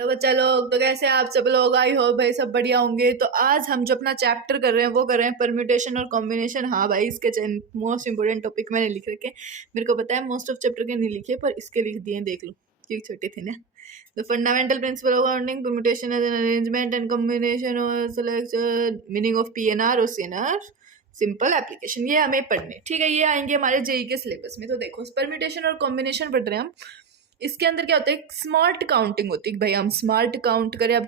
तो बच्चा लोग, तो कैसे आप सब लोग? आई होप भाई सब बढ़िया होंगे। तो आज हम जो अपना चैप्टर कर रहे हैं वो कर रहे हैं परम्यूटेशन और कॉम्बिनेशन। हाँ भाई, इसके मोस्ट इंपोर्टेंट टॉपिक मैंने लिख रखे। मेरे को पता है मोस्ट ऑफ चैप्टर के नहीं लिखे, पर इसके लिख दिए, देख लो क्योंकि छोटे थे ना। The fundamental principle of counting, permutation as an arrangement and combination और सिलेक्शन, मीनिंग ऑफ पीएनआर और सीएनआर, सिंपल एप्लीकेशन, ये हमें पढ़ने, ठीक है। ये आएंगे हमारे जेई के सिलेबस में। तो देखो, परम्यूटेशन और कॉम्बिनेशन पढ़ रहे हैं हम। इसके अंदर क्या होता है, स्मार्ट काउंटिंग होती है। भाई हम स्मार्ट काउंट करें, अब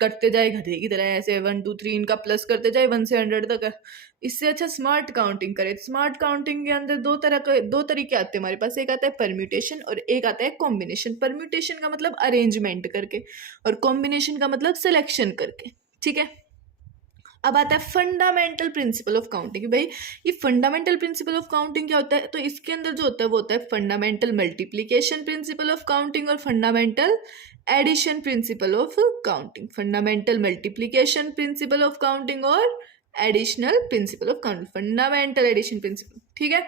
करते जाए गधे की तरह, ऐसे 1 2 3 इनका प्लस करते जाए 1 से 100 तक। इससे अच्छा स्मार्ट काउंटिंग करें। स्मार्ट काउंटिंग के अंदर दो तरीके आते हैं हमारे पास। एक आता है परम्यूटेशन और एक आता है कॉम्बिनेशन। परम्यूटेशन का मतलब अरेंजमेंट करके और कॉम्बिनेशन का मतलब सिलेक्शन करके, ठीक है। अब आता है फंडामेंटल प्रिंसिपल ऑफ काउंटिंग। भाई ये फंडामेंटल प्रिंसिपल ऑफ काउंटिंग क्या होता है? तो इसके अंदर जो होता है वो होता है fundamental multiplication principle of counting और fundamental addition principle of counting. Fundamental multiplication principle of counting और additional principle of counting, fundamental addition principle, ठीक है।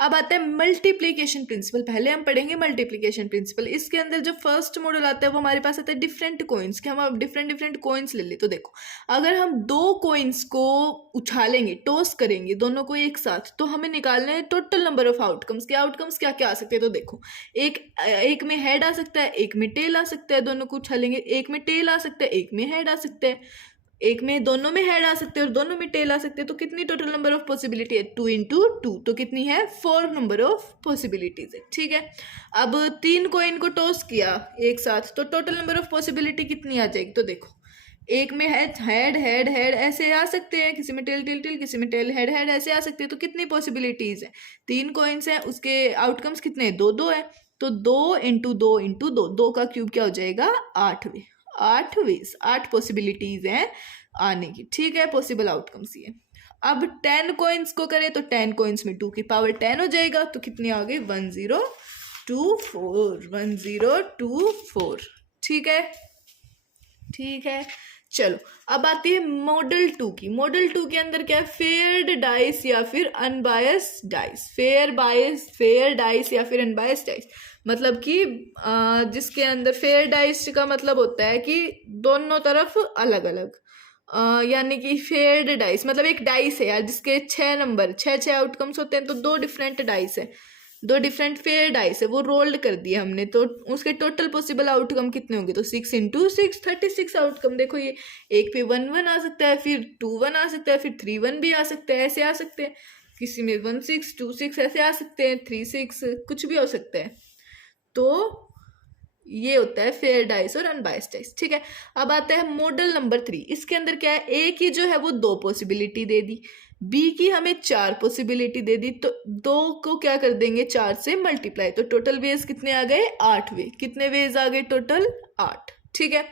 अब आता है मल्टीप्लिकेशन प्रिंसिपल। पहले हम पढ़ेंगे मल्टीप्लिकेशन प्रिंसिपल। इसके अंदर जो फर्स्ट मॉडल आता है वो हमारे पास आता है डिफरेंट कॉइन्स के। हम अब डिफरेंट कॉइन्स ले ले। तो देखो, अगर हम दो कॉइन्स को उछालेंगे, टॉस करेंगे दोनों को एक साथ, तो हमें निकालना है टोटल नंबर ऑफ आउटकम्स के। आउटकम्स क्या क्या आ सकते हैं? तो देखो, एक में हेड आ सकता है, एक में टेल आ सकता है। दोनों को उछालेंगे, एक में टेल आ सकता है, एक में हेड आ सकता है, एक में दोनों में हेड आ सकते हैं और दोनों में टेल आ सकते हैं। तो कितनी टोटल नंबर ऑफ पॉसिबिलिटी है? 2 × 2, तो कितनी है? 4 नंबर ऑफ पॉसिबिलिटीज है, ठीक है। अब 3 कॉइन को टॉस किया एक साथ, तो टोटल नंबर ऑफ पॉसिबिलिटी कितनी आ जाएगी? तो देखो, एक में हेड ऐसे आ सकते हैं, किसी में टेल टेल टेल, किसी में टेल हेड हेड, ऐसे आ सकते हैं। तो कितनी पॉसिबिलिटीज है? 3 कॉइन्स हैं, उसके आउटकम्स कितने हैं? 2 2 है। तो 2 × 2 × 2, 2 का क्यूब क्या हो जाएगा? 8 वेज, 8 पॉसिबिलिटीज हैं आने की, ठीक है। पॉसिबल आउटकम्स ये। अब 10 कॉइन्स को करें तो 10 कॉइन्स में 2 की पावर 10 हो जाएगा। तो कितनी आ गई? 1024, 1024, ठीक है, ठीक है। चलो, अब आती है मॉडल 2 की। मॉडल 2 के अंदर क्या है? फेयर्ड डाइस या फिर अनबायस्ड डाइस। फेयर डाइस या फिर अनबायस्ड डाइस, मतलब कि जिसके अंदर फेयर डाइस का मतलब होता है कि दोनों तरफ अलग अलग, यानी कि फेयर्ड डाइस मतलब एक डाइस है यार जिसके 6 नंबर, 6 आउटकम्स होते हैं। तो 2 डिफरेंट डाइस है, 2 डिफरेंट फेयर डाइस है, वो रोल्ड कर दिए हमने। तो उसके टोटल पॉसिबल आउटकम कितने होंगे? तो 6 × 6, 36 आउटकम। देखो, ये एक पे 1 1 आ सकता है, फिर 2 1 आ सकता है, फिर 3 1 भी आ सकता है, ऐसे आ सकते हैं। किसी में 1 6 2 6 ऐसे आ सकते हैं, 3 6 कुछ भी हो सकता है। तो ये होता है फेयर डाइस और अनबायस्ड डाइस, ठीक है। अब आता है मॉडल नंबर 3। इसके अंदर क्या है? ए की जो है वो 2 पॉसिबिलिटी दे दी, बी की हमें 4 पॉसिबिलिटी दे दी। तो 2 को क्या कर देंगे? 4 से मल्टीप्लाई। तो टोटल वेज कितने आ गए? 8 वे। कितने वेज आ गए टोटल? 8, ठीक है।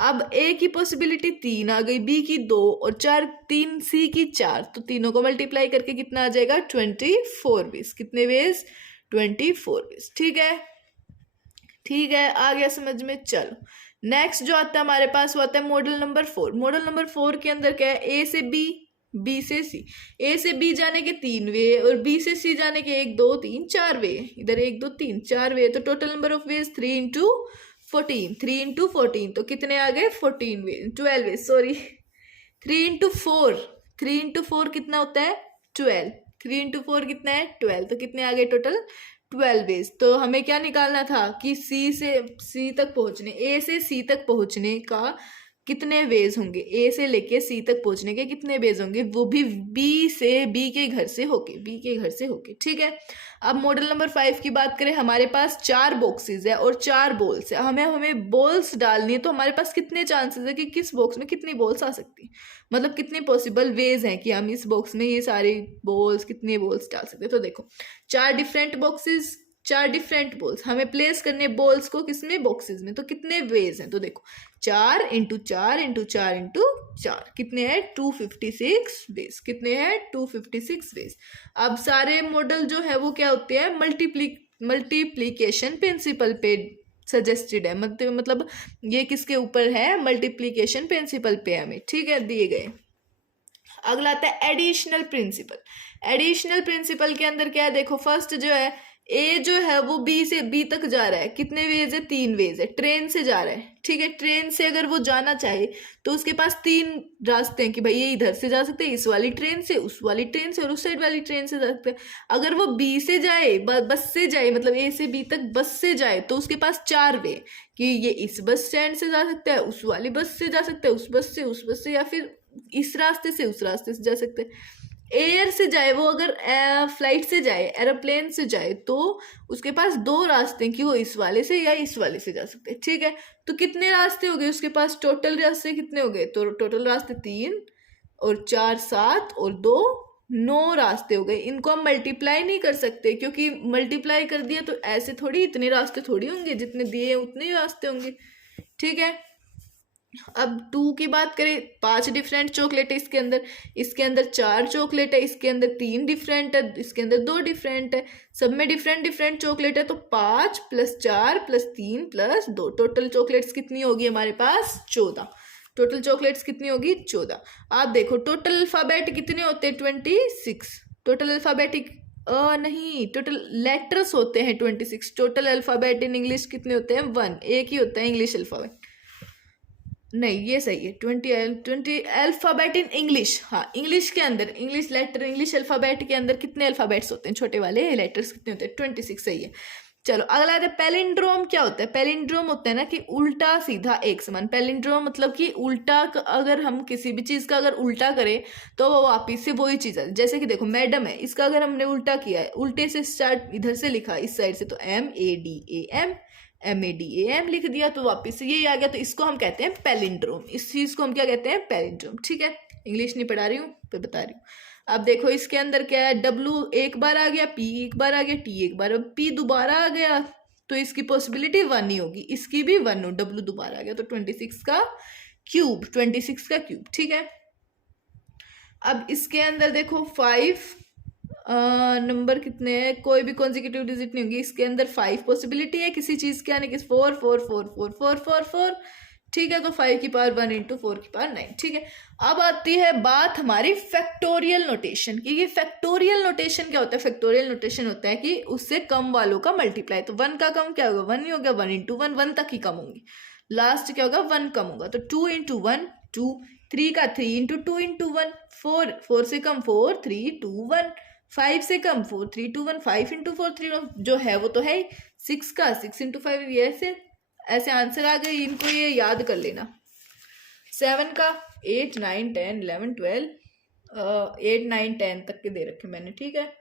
अब ए की पॉसिबिलिटी 3 आ गई, बी की 2 और 4, 3 सी की 4। तो तीनों को मल्टीप्लाई करके कितना आ जाएगा? 24 वेज। कितने वेज? 24 वेज, ठीक है, ठीक है। आ गया समझ में? चलो, नेक्स्ट जो आता है हमारे पास वो आता है मॉडल नंबर 4। मॉडल नंबर 4 के अंदर क्या है? ए से बी, बी से सी। ए से बी जाने के 3 वे और बी से सी जाने के 1 2 3 4 वे। इधर 1 2 3 4 वे। तो टोटल नंबर ऑफ वेज 3 × 14, 3 × 14। तो कितने आ गए? 14 वे, 12 वे, सॉरी 3 × 4, 3 × 4 कितना होता है? 12। 3 × 4 कितना है? 12। तो कितने आ गए टोटल? 12 वेज। तो हमें क्या निकालना था कि सी से सी तक पहुंचने, ए से सी तक पहुंचने का कितने वेज होंगे? ए से लेके सी तक पहुंचने के कितने वेज होंगे? वो भी बी से, बी के घर से होके, ठीक है। अब मॉडल नंबर 5 की बात करें, हमारे पास 4 बॉक्सेस है और 4 बॉल्स है। हमें बॉल्स डालनी है। तो हमारे पास कितने चांसेस है कि किस बॉक्स में कितनी बॉल्स आ सकती है, मतलब कितने पॉसिबल वेज हैं कि हम इस बॉक्स में ये सारी बॉल्स, कितने बॉल्स डाल सकते हैं। तो देखो, 4 डिफरेंट बॉक्सेस, 4 डिफरेंट बॉल्स, हमें प्लेस करने बॉल्स को किसमें? बॉक्सेस में। तो कितने वेज हैं? तो देखो, 4 × 4 × 4 × 4 कितने हैं? 256 वेज। कितने हैं? 256 वेज। अब सारे मॉडल जो है वो क्या होते हैं? मल्टीप्लीकेशन प्रिंसिपल पे सजेस्टेड है, मतलब ये किसके ऊपर है? मल्टीप्लीकेशन प्रिंसिपल पे हमें, ठीक है, दिए गए। अगला आता है एडिशनल प्रिंसिपल। एडिशनल प्रिंसिपल के अंदर क्या है? देखो, फर्स्ट जो है ए जो है वो बी से बी तक जा रहा है, कितने वेज है, 3 वेज है, ट्रेन से जा रहा है, ठीक है। ट्रेन से अगर वो जाना चाहे तो उसके पास 3 रास्ते हैं कि भाई ये इधर से जा सकते हैं, इस वाली ट्रेन से, उस वाली ट्रेन से और उस साइड वाली ट्रेन से जा सकते हैं। अगर वो बी से जाए, बस से जाए, मतलब ए से बी तक बस से जाए, तो उसके पास 4 वे कि ये इस बस स्टैंड से जा सकता है, उस वाली बस से जा सकता है, उस बस से, या फिर इस रास्ते से उस रास्ते से जा सकते हैं। एयर से जाए वो, अगर फ्लाइट से जाए, एरोप्लेन से जाए, तो उसके पास 2 रास्ते हैं कि वो इस वाले से या इस वाले से जा सकते हैं, ठीक है। तो कितने रास्ते हो गए उसके पास, टोटल रास्ते कितने हो गए, तो टोटल रास्ते 3 और 4 7 और 2 9 रास्ते हो गए। इनको हम मल्टीप्लाई नहीं कर सकते, क्योंकि मल्टीप्लाई कर दिया तो ऐसे थोड़ी, इतने रास्ते थोड़ी होंगे, जितने दिए उतने ही रास्ते होंगे, ठीक है। अब 2 की बात करें, 5 डिफरेंट चॉकलेट है इसके अंदर 4 चॉकलेट है, इसके अंदर 3 डिफरेंट है, इसके अंदर 2 डिफरेंट है, सब में डिफरेंट डिफरेंट चॉकलेट है। तो 5 + 4 + 3 + 2, टोटल चॉकलेट्स कितनी होगी हमारे पास, 14। टोटल चॉकलेट्स कितनी होगी, 14। आप देखो टोटल अल्फाबेट कितने होते हैं, 26। टोटल अल्फाबेटिक नहीं, टोटल लेटर्स होते हैं 26। टोटल अल्फाबेट इन इंग्लिश कितने होते हैं, 1, एक ही होता है इंग्लिश अल्फाबेट। नहीं, ये सही है, 20 अल्फाबेट इन इंग्लिश। हाँ, इंग्लिश के अंदर, इंग्लिश लेटर, इंग्लिश अल्फाबेट के अंदर कितने अल्फाबेट्स होते हैं, छोटे वाले लेटर्स कितने होते हैं, 26, सही है। चलो अगला है पैलिंड्रोम। क्या होता है, पैलिंड्रोम होता है ना कि उल्टा सीधा एक समान। पैलिंड्रोम मतलब कि उल्टा, अगर हम किसी भी चीज का अगर उल्टा करें तो वो वापिस से वही चीज है। जैसे कि देखो मैडम है, इसका अगर हमने उल्टा किया है, उल्टे से स्टार्ट इधर से लिखा इस साइड से, तो MADAM लिख दिया, तो वापिस से यही आ गया। तो इसको हम कहते हैं पैलिंड्रोम। इस चीज को हम क्या कहते हैं, पैलिंड्रोम, ठीक है। इंग्लिश नहीं पढ़ा रही हूँ, तो बता रही हूँ। अब देखो इसके अंदर क्या है, W एक बार आ गया, P एक बार आ गया, T एक बार, अब P दोबारा आ गया तो इसकी पॉसिबिलिटी 1 ही होगी, इसकी भी 1 हो। W दोबारा आ गया तो 26 का क्यूब, 26 का क्यूब, ठीक है। अब इसके अंदर देखो 5 नंबर कितने हैं, कोई भी कॉन्जिक्यूटिव डिजिट नहीं होगी। इसके अंदर 5 पॉसिबिलिटी है किसी चीज के आने की, 4 4 4 4 4 4 4, ठीक है। तो 5 की पावर 1 × 4 की पावर 9, ठीक है। अब आती है बात हमारी फैक्टोरियल नोटेशन की। ये फैक्टोरियल नोटेशन क्या होता है, फैक्टोरियल नोटेशन होता है कि उससे कम वालों का मल्टीप्लाई। तो 1 का कम क्या होगा, 1 ही होगा, 1 × 1, 1 तक ही कम होंगी, लास्ट क्या होगा, 1 कम होगा। तो 2 × 1 2, 3 का 3 × 2 × 1 4, 4 से कम 4 3 2 1, 5 से कम 4 3 2 1, 5 × 4 3 जो है वो तो है। 6 का 6 × 5, ये ऐसे आंसर आ गए, इनको ये याद कर लेना। 7 का 8 9 10 11 12, 8 9 10 तक के दे रखे मैंने, ठीक है।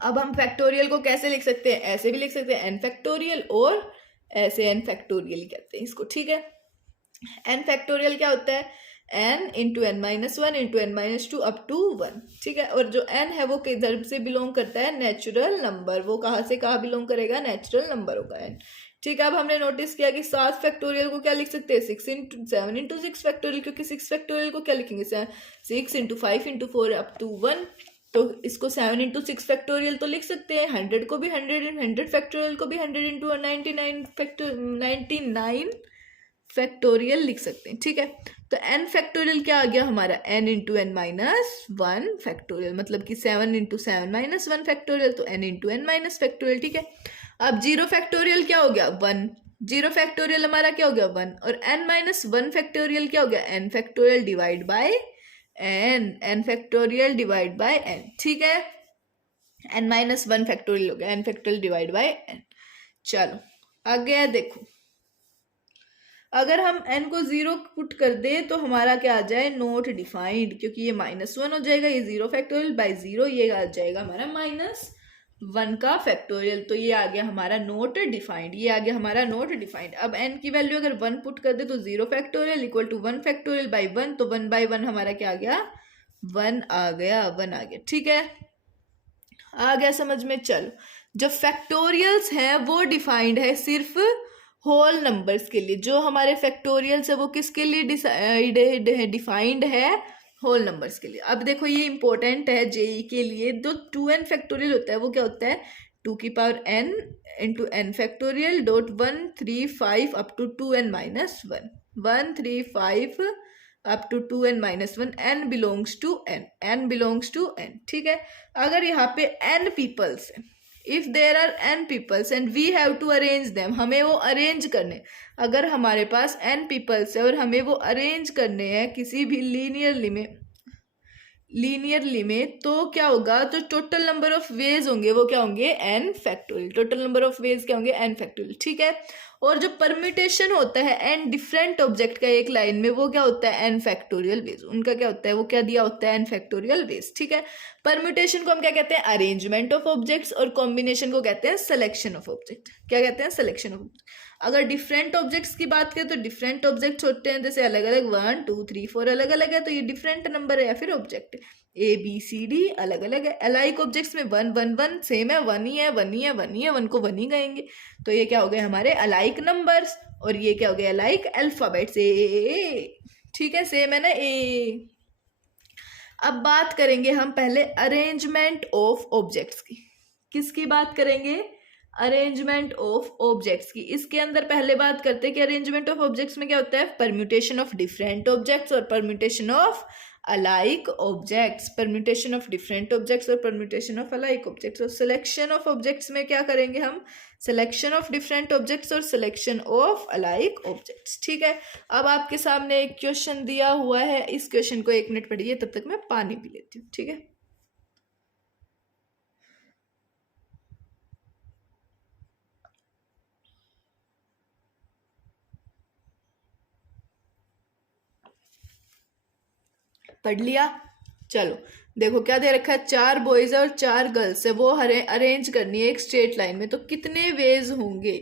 अब हम फैक्टोरियल को कैसे लिख सकते हैं, ऐसे भी लिख सकते हैं n फैक्टोरियल, और ऐसे n फैक्टोरियल कहते हैं इसको, ठीक है। n फैक्टोरियल क्या होता है, n × n - 1 × n - 2 up to 1, ठीक है। और जो n है वो किधर से बिलोंग करता है, नेचुरल नंबर। वो कहाँ से कहाँ बिलोंग करेगा, नेचुरल नंबर होगा n, ठीक है। अब हमने नोटिस किया कि 7 फैक्टोरियल को क्या लिख सकते हैं, 7 × 6 फैक्टोरियल, क्योंकि 6 फैक्टोरियल को क्या लिखेंगे, 6 × 5 × 4 अप टू 1। तो इसको 7 × 6 फैक्टोरियल तो लिख सकते हैं, 100 को भी 100 फैक्टोरियल को भी 100 × 99 फैक्टोरियल लिख सकते हैं, ठीक है। तो n फैक्टोरियल क्या आ गया हमारा, n × n - 1 फैक्टोरियल, मतलब कि 7 × 7 - 1 फैक्टोरियल, तो n × n - फैक्टोरियल, ठीक है। अब 0 फैक्टोरियल क्या हो गया, 1। 0 फैक्टोरियल हमारा क्या हो गया, 1। और n - 1 फैक्टोरियल क्या हो गया, n factorial divide bye n factorial divide bye n, ठीक है। n - 1 फैक्टोरियल हो गया, n factorial divide bye n। चलो आगे देखो, अगर हम n को 0 पुट कर दे तो हमारा क्या आ जाए, नॉट डिफाइंड, क्योंकि ये -1 हो जाएगा, ये 0 फैक्टोरियल बाय 0, ये आ जाएगा हमारा -1 का फैक्टोरियल। तो ये आ गया हमारा नॉट डिफाइंड, ये आ गया हमारा नॉट डिफाइंड। अब n की वैल्यू अगर 1 पुट कर दे तो 0 factorial equal to 1 factorial by 1, तो 1 बाय 1 हमारा क्या आ गया, 1 आ गया, 1 आ गया, ठीक है। आ गया समझ में। चलो, जो फैक्टोरियल्स हैं वो डिफाइंड है सिर्फ होल नंबर्स के लिए। जो हमारे फैक्टोरियल्स है वो किसके लिए डिफाइंड है, होल नंबर्स के लिए। अब देखो ये इंपॉर्टेंट है जेई के लिए। जो 2n फैक्टोरियल होता है वो क्या होता है, 2 की power n × n factorial .1 3 5 up to 2n - 1, 1 3 5 up to 2n-1, n belongs to n, n belongs to n, ठीक है। अगर यहाँ पे n पीपल्स है, if there are n peoples and we have to arrange them, हमें वो arrange करने, अगर हमारे पास n पीपल्स है और हमें वो अरेंज करने हैं किसी भी लीनियरली में, तो क्या होगा, तो टोटल नंबर ऑफ वेज होंगे वो क्या होंगे, n factorial, total number of ways क्या होंगे, n फैक्टोरियल, ठीक है। और जो परम्यूटेशन होता है n डिफरेंट ऑब्जेक्ट का एक लाइन में, वो क्या होता है, n फैक्टोरियल वेज, उनका क्या होता है, वो क्या दिया होता है, n फैक्टोरियल वेज, ठीक है। परम्यूटेशन को हम क्या कहते हैं, अरेंजमेंट ऑफ ऑब्जेक्ट्स, और कॉम्बिनेशन को कहते हैं सिलेक्शन ऑफ ऑब्जेक्ट, क्या कहते हैं, सिलेक्शन ऑफ ऑब्जेक्ट। अगर डिफरेंट ऑब्जेक्ट्स की बात करें तो डिफरेंट ऑब्जेक्ट्स होते हैं, जैसे अलग अलग 1 2 3 4 अलग अलग है, तो ये डिफरेंट नंबर है या फिर ऑब्जेक्ट है, ए बी सी डी अलग अलग है। अलाइक ऑब्जेक्ट्स में 1 1 1 सेम है, 1 ही है, 1 ही है, 1 ही है, 1 को 1 ही कहेंगे, तो ये क्या हो गए हमारे अलाइक नंबर्स, और ये क्या हो गया अलाइक अल्फाबेट्स, ए, ठीक है, सेम है ना, ए। अब बात करेंगे हम पहले अरेंजमेंट ऑफ ऑब्जेक्ट्स की, किसकी बात करेंगे, अरेंजमेंट ऑफ ऑब्जेक्ट्स की। इसके अंदर पहले बात करते हैं कि अरेंजमेंट ऑफ ऑब्जेक्ट्स में क्या होता है, परम्यूटेशन ऑफ डिफरेंट ऑब्जेक्ट्स और permutation of alike objects, permutation of different objects और परम्यूटेशन ऑफ अलाइक ऑब्जेक्ट्स। और सिलेक्शन ऑफ ऑब्जेक्ट्स में क्या करेंगे हम, सिलेक्शन ऑफ डिफरेंट ऑब्जेक्ट्स और सिलेक्शन ऑफ अलाइक ऑब्जेक्ट्स, ठीक है। अब आपके सामने एक क्वेश्चन दिया हुआ है, इस क्वेश्चन को 1 मिनट पढ़िए, तब तक मैं पानी पी लेती हूँ, ठीक है। पढ़ लिया, चलो देखो क्या दे रखा है, 4 बॉयज और 4 गर्ल्स है, वो अरेंज करनी है एक स्ट्रेट लाइन में, तो कितने वेज होंगे,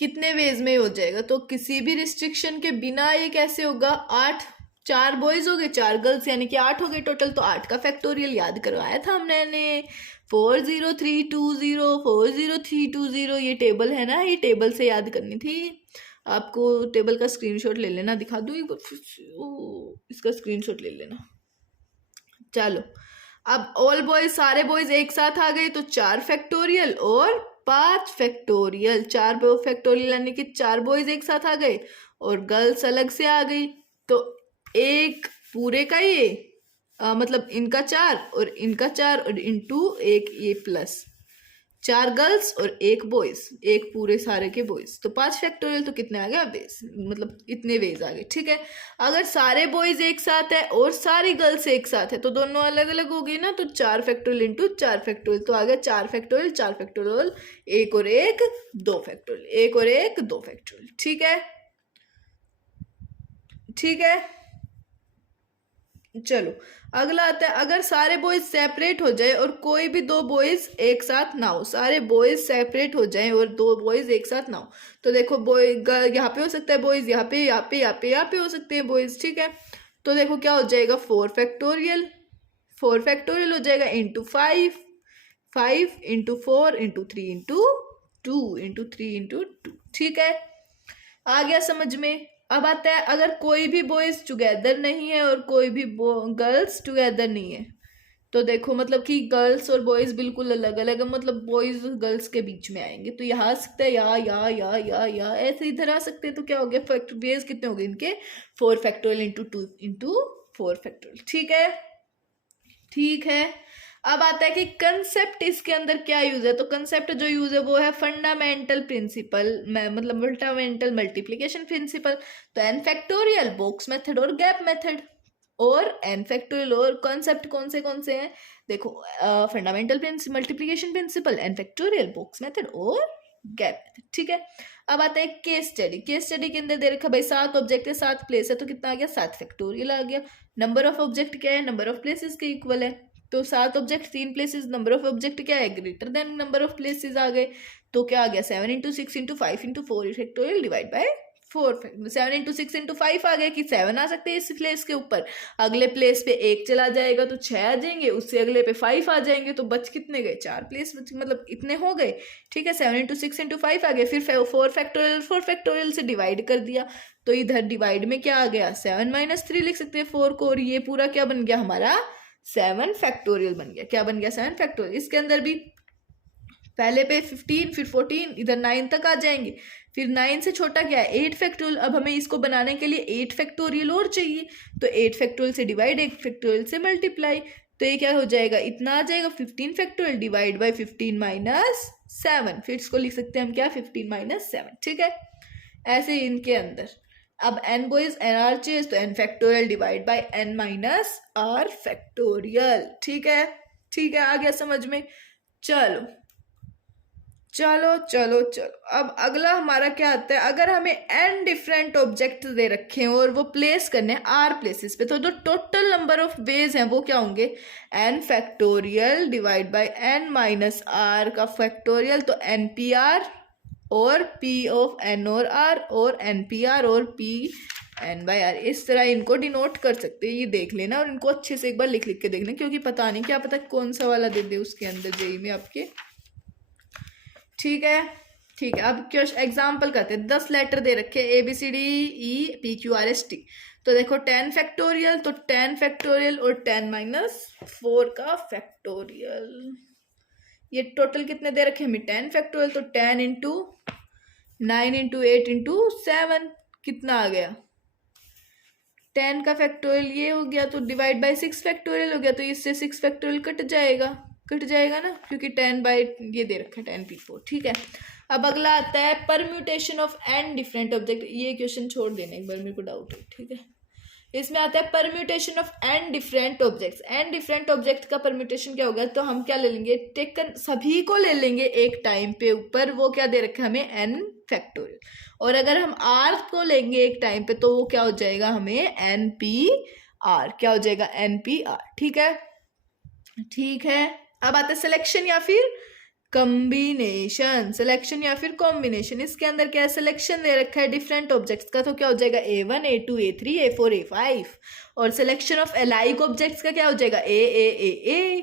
कितने वेज में हो जाएगा, तो किसी भी रिस्ट्रिक्शन के बिना ये कैसे होगा, 8, 4 बॉयज हो गए 4 गर्ल्स, यानी कि 8 हो गए टोटल, तो 8 का फैक्टोरियल याद करवाया था हमने, 40320 40320, ये टेबल है ना, ये टेबल से याद करनी थी आपको। टेबल का स्क्रीनशॉट ले लेना, दिखा दूँ इसका स्क्रीनशॉट ले लेना। चलो अब ऑल बॉयज, सारे बॉयज एक साथ आ गए, तो 4 फैक्टोरियल और 5 फैक्टोरियल, 4 फैक्टोरियल यानी कि 4 बॉयज एक साथ आ गए और गर्ल्स अलग से आ गई, तो एक पूरे का ये मतलब इनका 4 और इनका 4 और इंटू एक ये प्लस 4 गर्ल्स और 1 बॉयज, एक पूरे सारे के बॉयज, तो 5 फैक्टोरियल, तो कितने आ गए वेज, मतलब इतने वेज आ गए, ठीक है। अगर सारे बॉयज एक साथ है और सारी गर्ल्स एक साथ है, तो दोनों अलग अलग हो गई ना, तो 4 फैक्टोरियल इंटू 4 फैक्टोरियल, तो आ गया 4 फैक्टोरियल 4 फैक्टोरियल, 1 और 1 2 फैक्टोरियल, 1 और 1 2 फैक्टोरियल, ठीक है, ठीक है। चलो अगला आता है, अगर सारे बॉयज सेपरेट हो जाए और कोई भी 2 बॉयज एक साथ ना हो, सारे बॉयज सेपरेट हो जाए और 2 बॉयज एक साथ ना हो, तो देखो बॉय यहाँ पे हो सकता है बॉयज, यहाँ पे यहाँ पे यहाँ पे यहाँ पे हो सकते हैं बॉयज, ठीक है। तो देखो क्या हो जाएगा, 4 फैक्टोरियल, 4 फैक्टोरियल हो जाएगा into 5, 5 into 4 into 3 into 2 into 3 into 2, ठीक है, आ गया समझ में। अब आता है, अगर कोई भी बॉयज टुगेदर नहीं है और कोई भी गर्ल्स टुगेदर नहीं है, तो देखो मतलब कि गर्ल्स और बॉयज बिल्कुल अलग अलग है, मतलब बॉयज गर्ल्स के बीच में आएंगे, तो यहाँ आ सकता है या ऐसे इधर आ सकते हैं, तो क्या हो गया, फैक्टोरियल कितने हो गए इनके, 4 फैक्टोरियल इंटू 2 इंटू 4 फैक्टोरियल, ठीक है, ठीक है। अब आता है कि कंसेप्ट इसके अंदर क्या यूज है, तो कंसेप्ट जो यूज है वो है फंडामेंटल प्रिंसिपल, मतलब फंडामेंटल मल्टीप्लिकेशन प्रिंसिपल, तो एन फैक्टोरियल, बॉक्स मेथड और गैप मेथड, और एन फैक्टोरियल और कॉन्सेप्ट कौन से हैं, देखो fundamental multiplication principle, n factorial, box method और गैप मेथड, ठीक है। अब आता है केस स्टडी, केस स्टडी के अंदर दे रखा भाई 7 ऑब्जेक्ट है 7 प्लेस है, तो कितना आ गया, 7 फैक्टोरियल आ गया। नंबर ऑफ ऑब्जेक्ट क्या है, नंबर ऑफ प्लेसेस के इक्वल है, तो 7 object 3 places, number of object क्या है, greater than number of places आ गए, तो क्या आ गया, 7 into 6 into 5 into 4 factorial divide by 4, 7 into 6 into 5 आ गया कि 7 आ सकते हैं इस प्लेस के ऊपर, अगले प्लेस पे 1 चला जाएगा तो 6 आ जाएंगे, उससे अगले पे 5 आ जाएंगे, तो बच कितने गए, 4 प्लेस मतलब इतने हो गए, ठीक है। 7 इंटू 6 इंटू 5 आ गए, फिर 4 फैक्टोरियल से डिवाइड कर दिया, तो इधर डिवाइड में क्या आ गया, 7 माइनस 3 लिख सकते हैं 4 को, और ये पूरा क्या बन गया हमारा 7 फैक्टोरियल बन गया, क्या बन गया 7 फैक्टोरियल। इसके अंदर भी पहले पे 15 फिर 14 इधर 9 तक आ जाएंगे, फिर 9 से छोटा क्या है 8 फैक्टोरियल। अब हमें इसको बनाने के लिए 8 फैक्टोरियल और चाहिए, तो 8 फैक्टोरियल से डिवाइड 8 फैक्टोरियल से मल्टीप्लाई, तो ये क्या हो जाएगा इतना आ जाएगा 15 फैक्टोरियल डिवाइड बाई 15 माइनस 7, फिर इसको लिख सकते हैं हम क्या 15 माइनस 7, ठीक है। ऐसे इनके अंदर अब n बोइज n आर चेज, तो n factorial divide by n minus r factorial, ठीक है। ठीक है, आ गया समझ में। चलो चलो चलो चलो, अब अगला हमारा क्या आता है, अगर हमें n डिफरेंट ऑब्जेक्ट दे रखे हैं और वो प्लेस करने हैं r प्लेसेस पे, तो जो टोटल नंबर ऑफ वेज हैं वो क्या होंगे n factorial divide bye n minus r का फैक्टोरियल, तो npr और p ऑफ n और r और npr और p n बाय r, इस तरह इनको डिनोट कर सकते हैं। ये देख लेना और इनको अच्छे से एक बार लिख लिख के देखना, क्योंकि पता नहीं क्या पता कौन सा वाला दे दे उसके अंदर जेई में आपके, ठीक है। ठीक है, अब क्वेश्चन एग्जाम्पल करते हैं। 10 लेटर दे रखे A B C D E P Q R S T, तो देखो 10 फैक्टोरियल, तो 10 फैक्टोरियल और 10 माइनस 4 का फैक्टोरियल, ये टोटल कितने दे रखे हमें 10 फैक्टोरियल, तो 10 इंटू 9 इंटू 8 इंटू 7 कितना आ गया 10 का फैक्टोरियल ये हो गया, तो डिवाइड बाय 6 फैक्टोरियल हो गया, तो इससे 6 फैक्टोरियल कट जाएगा ना, क्योंकि 10 बाई ये दे रखा है 10p4, ठीक है। अब अगला आता है permutation of n different object, ये क्वेश्चन छोड़ देना एक बार, मेरे को डाउट है, ठीक है। इसमें आता है permutation of n different objects. n different object का परम्यूटेशन क्या होगा, तो हम क्या ले लेंगे टेकन सभी को ले लेंगे एक टाइम पे ऊपर, वो क्या दे रखा है हमें n फैक्टोरियल, और अगर हम r को लेंगे एक टाइम पे तो वो क्या हो जाएगा हमें npr, क्या हो जाएगा npr, ठीक है। ठीक है, अब आता है सिलेक्शन या फिर कॉम्बिनेशन, सिलेक्शन या फिर कॉम्बिनेशन। इसके अंदर क्या है सिलेक्शन दे रखा है डिफरेंट ऑब्जेक्ट्स का, तो क्या हो जाएगा a1 a2 a3 a4 a5, और सिलेक्शन ऑफ अलाइक ऑब्जेक्ट्स का क्या हो जाएगा a,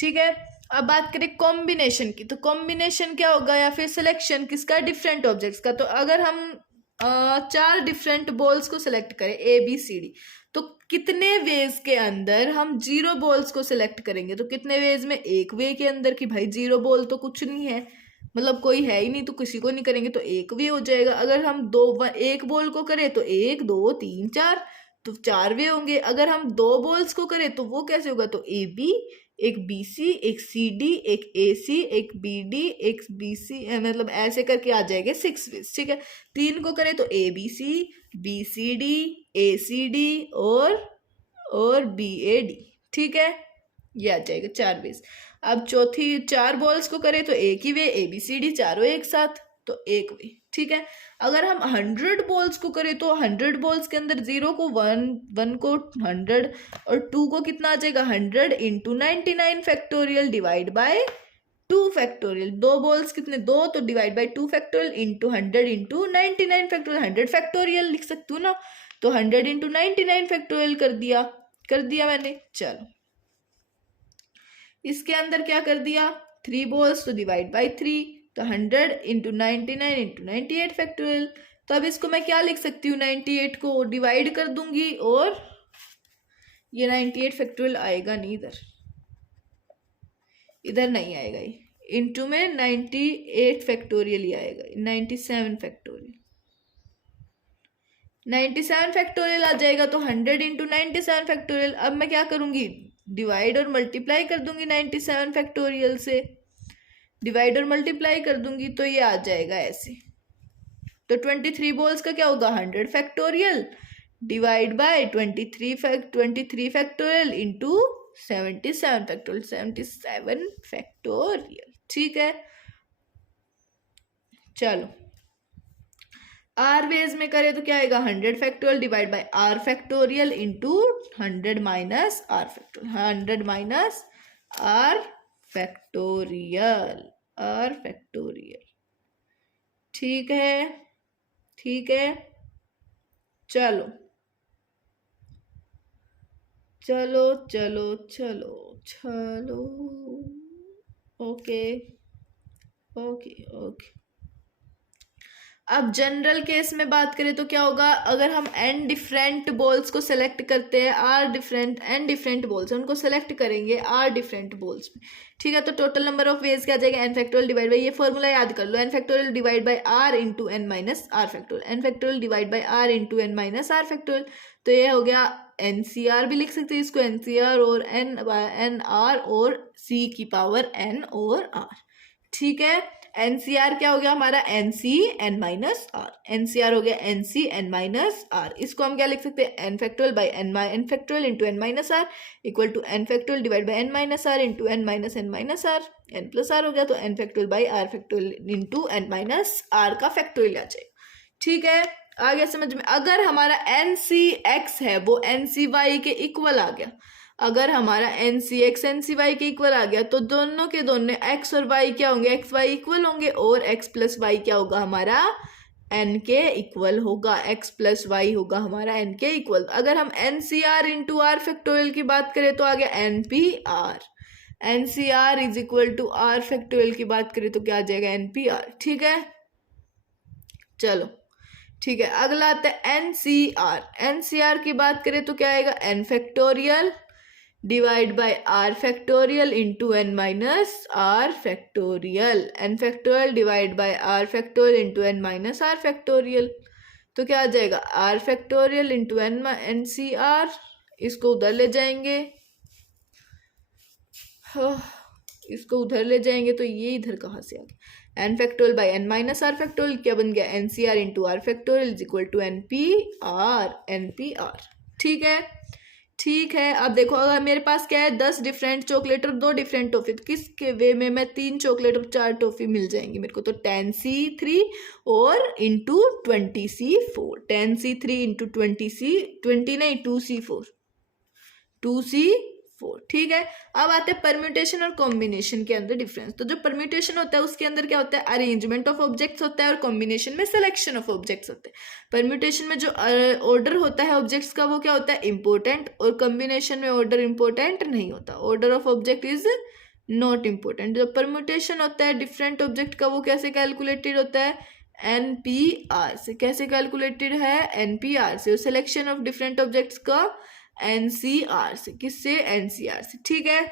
ठीक है। अब बात करें कॉम्बिनेशन की, तो कॉम्बिनेशन क्या होगा या फिर सिलेक्शन किसका डिफरेंट ऑब्जेक्ट्स का, तो अगर हम 4 डिफरेंट बॉल्स को सिलेक्ट करें ए बी सी डी, तो कितने वेज के अंदर हम 0 बॉल्स को सिलेक्ट करेंगे, तो कितने वेज में एक वे के अंदर, कि भाई 0 बॉल तो कुछ नहीं है, मतलब कोई है ही नहीं तो किसी को नहीं करेंगे, तो एक वे हो जाएगा। अगर हम एक बॉल को करें तो 1 2 3 4, तो 4 वे होंगे। अगर हम 2 बॉल्स को करें तो वो कैसे होगा, तो ए बी, एक बी सी, एक सी डी, एक ए सी, एक बी डी, एक बी सी, मतलब ऐसे करके आ जाएंगे 6 वेज, ठीक है। 3 को करें तो A B C D, A C D और बी ए डी, ठीक है, ये आ जाएगा 4 वेज। अब चौथी 4 बॉल्स को करें तो एक ही वे ए बी सी डी चारों एक साथ, तो एक वे, ठीक है। अगर हम 100 बॉल्स को करें तो 100 बॉल्स के अंदर 0 को 1 को 100 और 2 को कितना आ जाएगा 100 into 99 factorial divide bye 2 factorial. 2 balls कितने 2, तो divide by 2 factorial into 100 into 99 factorial, 100 factorial लिख सकती हूँ ना, तो 100 इंटू 99 फैक्टोरियल कर दिया मैंने। चलो इसके अंदर क्या कर दिया 3 बॉल्स, तो डिवाइड बाय 3, तो 100 इंटू 99 इंटू 98 फैक्टोरियल। तो अब इसको मैं क्या लिख सकती हूँ 98 को डिवाइड कर दूंगी, और ये 98 फैक्टोरियल आएगा नहीं, इधर नहीं आएगा, ये इंटू में 98 फैक्टोरियल ही आएगा, 97 फैक्टोरियल, 97 फैक्टोरियल आ जाएगा, तो 100 इंटू 97 फैक्टोरियल। अब मैं क्या करूंगी डिवाइड और मल्टीप्लाई कर दूंगी 97 फैक्टोरियल से, डिवाइड और मल्टीप्लाई कर दूंगी तो ये आ जाएगा ऐसे। तो 23 बॉल्स का क्या होगा 100 factorial divide bye 23 factorial into 77 factorial, 77 factorial, ठीक है। चलो आर वेज में करें तो क्या आएगा 100 factorial divide by r factorial into 100 minus r factorial, 100 minus r factorial, r factorial, ठीक है, ठीक है। चलो चलो चलो चलो चलो, ओके ओके ओके। अब जनरल केस में बात करें तो क्या होगा, अगर हम n डिफरेंट बॉल्स को सेलेक्ट करते हैं, n डिफरेंट बॉल्स उनको सेलेक्ट करेंगे r डिफरेंट बॉल्स में, ठीक है, तो टोटल नंबर ऑफ वेज क्या आ जाएगा, n फैक्टोरियल डिवाइड बाई, ये फॉर्मूला याद कर लो, n factorial divide by r into n minus r factorial, n factorial divide by r into n minus r factorial. तो ये हो गया NCR भी लिख सकते हैं इसको, NCR और n r और c की पावर n और r, ठीक है। NCR क्या हो गया हमारा, NC n minus r, NCR हो गया NC n माइनस आर, इसको हम क्या लिख सकते हैं, n factorial by n factorial into n minus r equal to n factorial divide by n minus r into n minus r, n plus r हो गया, तो n factorial by r factorial into n minus r का factorial आ जाएगा, ठीक है। आ गया समझ में। अगर हमारा NCX है वो NCY के इक्वल आ गया, अगर हमारा NCX NCY के इक्वल आ गया तो दोनों के दोनों x और y क्या होंगे, XY इक्वल होंगे, और x प्लस वाई क्या होगा हमारा, n के इक्वल होगा, x प्लस वाई होगा हमारा n के इक्वल। अगर हम NCR इंटू आर फैक्टोरियल की बात करें तो आ गया NPR, NCR is equal to r factorial की बात करें तो क्या आ जाएगा, NPR, ठीक है। चलो ठीक है, अगला आता है NCR, NCR की बात करें तो क्या आएगा, n factorial divide bye r factorial into n minus r factorial, n factorial divide bye r factorial into n minus r factorial, तो क्या आ जाएगा, r फैक्टोरियल इंटू NCR, इसको उधर ले जाएंगे, इसको उधर ले जाएंगे तो ये इधर कहाँ से आ गया, n factorial by n minus r factorial, क्या बन गया, NCR into r factorial is equal to NPR, ठीक है। ठीक है, अब देखो अगर मेरे पास क्या है, 10 डिफरेंट चॉकलेट और 2 डिफरेंट टॉफी, तो किसके वे में मैं 3 चॉकलेट और 4 टॉफी मिल जाएंगी मेरे को, तो 10C3 और इंटू 20C4, 10C3 इंटू 20 नहीं 2C4, 2C4, ठीक है। अब आते हैं परम्यूटेशन और कॉम्बिनेशन के अंदर डिफरेंस। तो जो परम्यूटेशन होता है उसके अंदर क्या होता है, अरेंजमेंट ऑफ ऑब्जेक्ट्स होता है, और कॉम्बिनेशन में सिलेक्शन ऑफ ऑब्जेक्ट्स होते हैं। परम्यूटेशन में जो ऑर्डर होता है ऑब्जेक्ट्स का वो क्या होता है, इंपॉर्टेंट, और कॉम्बिनेशन में ऑर्डर इंपॉर्टेंट नहीं होता, order of object is not important. जो परम्यूटेशन होता है डिफरेंट ऑब्जेक्ट का वो कैसे कैलकुलेटेड होता है, NPR से। कैसे कैलकुलेटेड है, NPR से। सिलेक्शन ऑफ डिफरेंट ऑब्जेक्ट्स का NCR से। किससे, NCR से, ठीक है,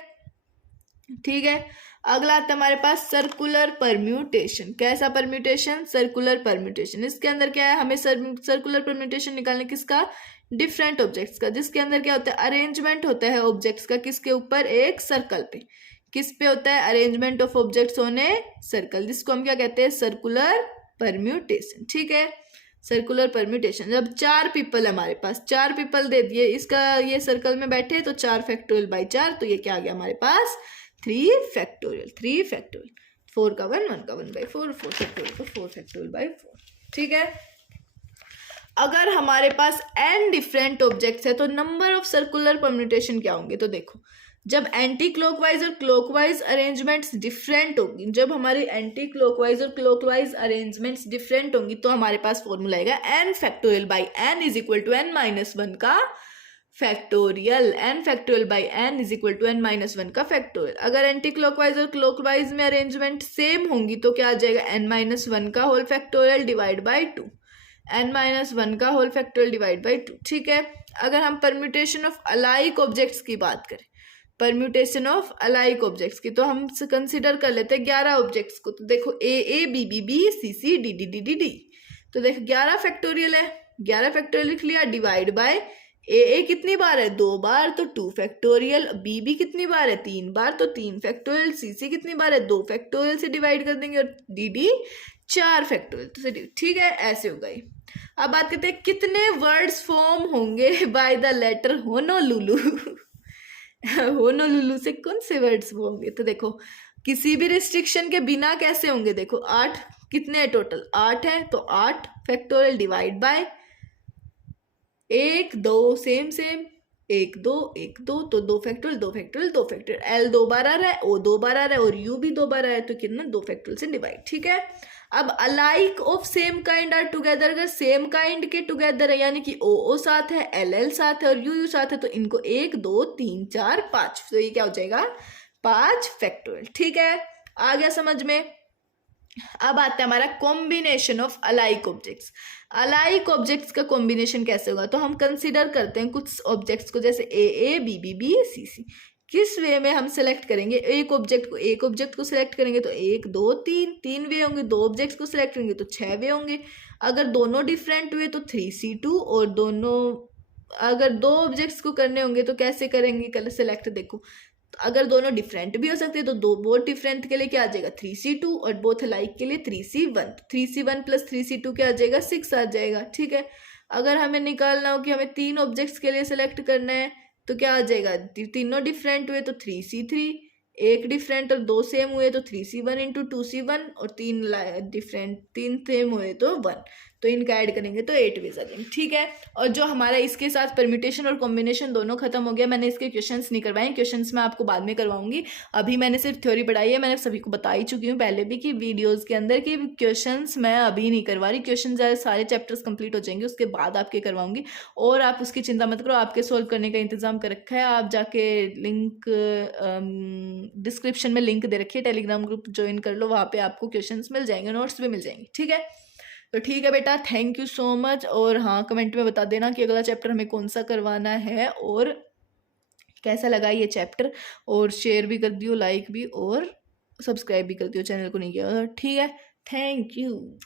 ठीक है। अगला आता है हमारे पास सर्कुलर परम्यूटेशन। कैसा परम्यूटेशन, सर्कुलर परम्यूटेशन। इसके अंदर क्या है, हमें सर्कुलर परम्यूटेशन निकालने किसका, डिफरेंट ऑब्जेक्ट्स का, जिसके अंदर क्या होता है, अरेंजमेंट होता है ऑब्जेक्ट्स का, किसके ऊपर, एक सर्कल पे। किस पे होता है, arrangement of objects on a circle, जिसको हम क्या कहते हैं, सर्कुलर परम्यूटेशन, ठीक है। सर्कुलर परम्यूटेशन, जब 4 पीपल हमारे पास, 4 पीपल दे दिए, इसका ये सर्कल में बैठे तो 4 फैक्टोरियल बाई 4, तो ये क्या आ गया हमारे पास, 3 फैक्टोरियल, 3 फैक्टोरियल, 4 का 1, 1 का 1 बाई 4, 4 फैक्टोरियल को 4 फैक्टोरियल बाई 4, ठीक है। अगर हमारे पास n डिफरेंट ऑब्जेक्ट्स है तो नंबर ऑफ सर्कुलर परम्यूटेशन क्या होंगे, तो देखो जब एंटी क्लॉकवाइज और क्लॉकवाइज अरेंजमेंट्स डिफरेंट होगी, जब हमारी एंटी क्लॉकवाइज और क्लॉकवाइज अरेंजमेंट्स डिफरेंट होंगी तो हमारे पास फॉर्मूला आएगा n factorial by n is equal to n minus 1 का factorial, n factorial by n is equal to n minus 1 का फैक्टोरियल। अगर एंटी क्लॉकवाइज और क्लॉकवाइज में अरेंजमेंट सेम होंगी तो क्या आ जाएगा, n माइनस 1 का whole factorial divide by 2, n minus 1 का होल फैक्टोरियल डिवाइड बाई 2, ठीक है। अगर हम परम्यूटेशन ऑफ अलाइक ऑब्जेक्ट्स की बात करें, परम्यूटेशन ऑफ अलाइक ऑब्जेक्ट्स की, तो हम कंसिडर कर लेते हैं 11 ऑब्जेक्ट्स को। तो देखो A B B B C C D D D D D, तो देखो 11 फैक्टोरियल है, 11 फैक्टोरियल लिख लिया, डिवाइड बाय A कितनी बार है, 2 बार, तो 2 फैक्टोरियल, B कितनी बार है, 3 बार, तो 3 फैक्टोरियल, C कितनी बार है, 2 फैक्टोरियल से डिवाइड कर देंगे, और D 4 फैक्टोरियल, तो ठीक है, ऐसे हो गई। अब बात करते हैं कितने वर्ड्स फॉर्म होंगे by the letter Honolulu. Honolulu से कौन से वर्ड्स होंगे, तो देखो किसी भी रिस्ट्रिक्शन के बिना कैसे होंगे, देखो 8 कितने हैं टोटल, 8 है, तो 8 फैक्टोरियल डिवाइड बाय 1 2 सेम 1 2 1 2, तो 2 फैक्टोरियल 2 फैक्टोरियल 2 फैक्टोरियल, L 2 बार आ रहा है, O 2 बार आ रहा है, और U भी 2 बार आ रहा है, तो कितना 2 फैक्टोरियल से डिवाइड, ठीक है। अब alike of same kind are together, अगर सेम काइंड के टुगेदर है, यानी कि O साथ है, LL साथ है, और U साथ है, तो इनको 1 2 3 4 5, तो ये क्या हो जाएगा, 5 फैक्टोरियल, ठीक है। आ गया समझ में। अब आता है हमारा combination of alike objects. Alike objects का कॉम्बिनेशन कैसे होगा, तो हम कंसिडर करते हैं कुछ ऑब्जेक्ट्स को, जैसे A B B B C C. किस वे में हम सेलेक्ट करेंगे, एक ऑब्जेक्ट को सिलेक्ट करेंगे तो एक दो तीन वे होंगे, दो ऑब्जेक्ट्स को सिलेक्ट करेंगे तो 6 वे होंगे। अगर दोनों डिफरेंट हुए तो 3C2, और दोनों अगर दो ऑब्जेक्ट्स को करने होंगे तो कैसे करेंगे कलर सेलेक्ट, देखो अगर दोनों डिफरेंट भी हो सकते हैं तो दो बोथ डिफरेंट के लिए क्या आ जाएगा 3C2, और बोथ अलाइक के लिए 3C1। 3C1 प्लस 3C2 क्या आ जाएगा 6 आ जाएगा, ठीक है। अगर हमें निकालना हो कि हमें तीन ऑब्जेक्ट्स के लिए सेलेक्ट करना है तो क्या आ जाएगा, तीनों डिफरेंट हुए तो 3C3, एक डिफरेंट और दो सेम हुए तो 3C1 इंटू 2C1, और तीन सेम हुए तो 1, तो इनका ऐड करेंगे तो 8 वेज आ जाएंगे, ठीक है। और जो हमारा इसके साथ परम्यूटेशन और कॉम्बिनेशन दोनों खत्म हो गया, मैंने इसके क्वेश्चंस नहीं करवाए, क्वेश्चंस मैं आपको बाद में करवाऊंगी। अभी मैंने सिर्फ थ्योरी पढ़ाई है, मैंने सभी को बता ही चुकी हूँ पहले भी कि वीडियोज़ के अंदर कि क्वेश्चंस मैं अभी नहीं करवा रही, क्वेश्चन सारे चैप्टर्स कंप्लीट हो जाएंगे उसके बाद आपके करवाऊंगी। और आप उसकी चिंता मत करो, आपके सॉल्व करने का इंतजाम कर रखा है, आप जाके लिंक डिस्क्रिप्शन में लिंक दे रखी है, टेलीग्राम ग्रुप ज्वाइन कर लो, वहाँ पे आपको क्वेश्चंस मिल जाएंगे, नोट्स भी मिल जाएंगे, ठीक है। तो ठीक है बेटा, थैंक यू सो मच। और हाँ, कमेंट में बता देना कि अगला चैप्टर हमें कौन सा करवाना है और कैसा लगा ये चैप्टर, और शेयर भी कर दियो, लाइक भी, और सब्सक्राइब भी कर दियो चैनल को नहीं किया, ठीक है। Thank you.